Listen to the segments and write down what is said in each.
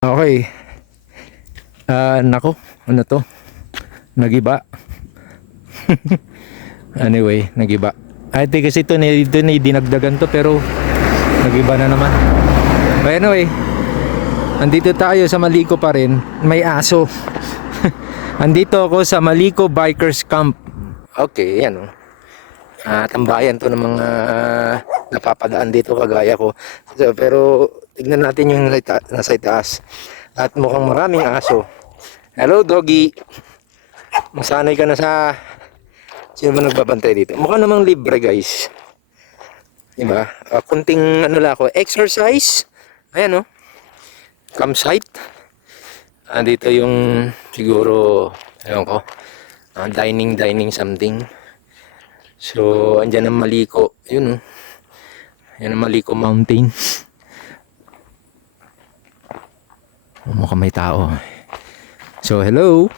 Okay. Nako, ano to? Nagiba. Anyway, nagiba. I think kasi ito dinagdagan to pero nagiba na naman. But anyway, andito tayo sa Maliko pa rin. May aso. Andito ako sa Maliko Bikers Camp. Okay, yan o. Tambayan to ng mga napapadaan dito kagaya ko. So, pero tignan natin yung nasa itaas. At mukhang maraming aso. Hello doggy. Masanay ka na sa... Sino ba nagbabantay dito? Mukha namang libre guys. Diba? Kunting ano lang ako. Exercise. Ayan o. Campsite. Dito yung siguro ewan ko. Dining something. So, andyan ang Maliko. Yun o. Yan ang Maliko Mountain. Mukhang may tao. So, hello.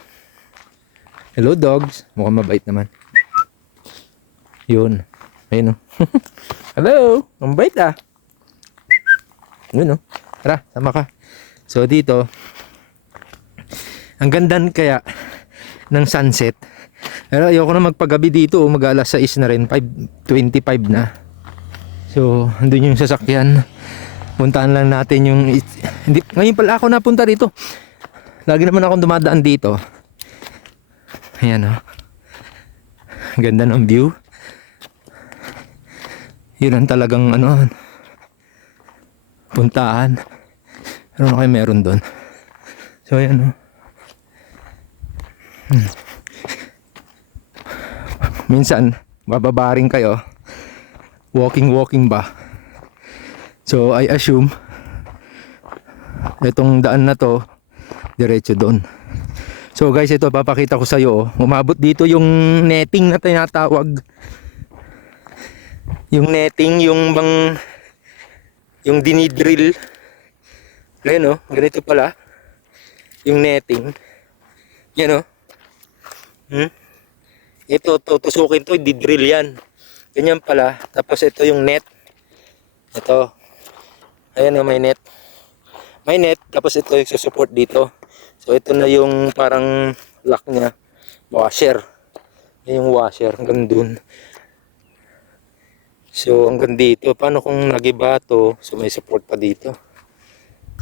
Hello dogs. Mukhang mabait naman. Yun. Ayun o. Hello. Mabait ah. Yun o. Tara, sama ka. So, dito. Ang ganda kaya ng sunset. Pero ayoko na magpagabi dito, mag-alas 6 na rin, 5:25 na. So, andun yung sasakyan. Puntahan lang natin yung hindi, ngayon pala ako napunta dito. Lagi naman akong dumadaan dito. Ayan oh. Ganda ng view. Yun ang talagang ano puntahan. Ano kayo meron doon? So ayan oh. Minsan bababa rin kayo, walking ba, so I assume itong daan na to diretso doon. So guys, ito papakita ko sa iyo. Umabot dito yung netting na tinatawag, yung netting, yung bang yung dinidrill. Ayun oh, ganito pala yung netting. Yan oh. Ito, tutusukin to, didrill yan. Ganyan pala. Tapos ito yung net. Ito. Ayan o, may net. May net, tapos ito yung support dito. So ito na yung parang lock niya. Washer. Yan yung washer, hanggang dun. So hanggang dito. Paano kung nagiba to? So may support pa dito.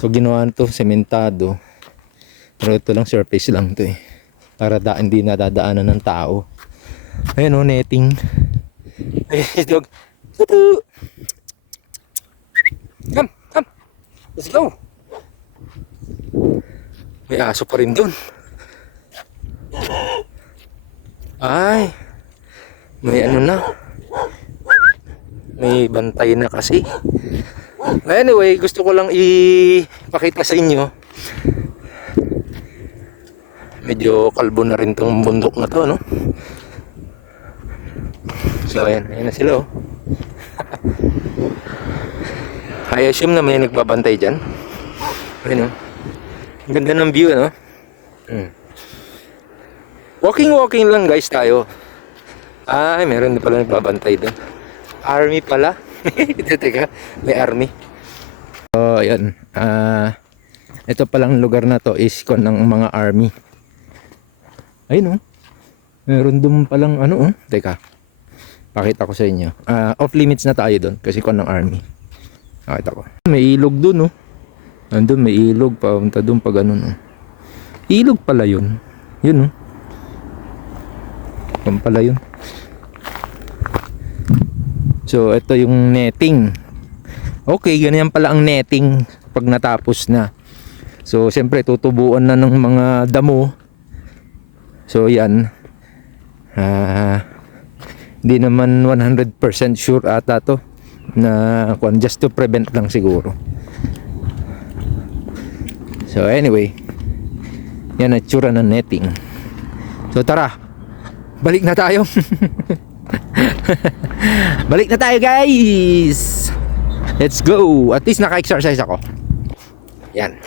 So ginawa to, sementado. Pero ito lang, surface lang to eh. Para hindi nadadaanan ng tao. Ayan o, netting. Ay, dog. Tutu. Come. Let's go. May aso pa rin dun. Ay. May ano na. May bantay na kasi. Anyway, gusto ko lang ipakita sa inyo. Medyo kalbo na rin tong bundok na to, no? So ayan na sila oh. I assume na may nagbabantay dyan. Ayan oh. Ang ganda ng view, no? Walking lang guys tayo. Ay, meron na pala nagbabantay doon. Army pala. Teka, may army. So ayan. Ito palang lugar na to is kon ng mga army. Ayun oh. Meron doon palang ano oh. Teka. Pakita ko sa inyo. Off limits na tayo doon kasi kon ng army. Pakita ko. May ilog doon oh. Nandun may ilog, papunta doon pa ganun oh. Ilog pala yun. Yun oh. Yun pala yun. So ito yung netting. Okay, ganyan pala ang netting pag natapos na. So siyempre tutubuan na ng mga damo. So yan. Hindi naman 100% sure ata to na just to prevent lang siguro. So anyway, yan ang tsura ng netting. So tara, balik na tayo. Balik na tayo guys. Let's go. At least naka-exercise ako. Yan.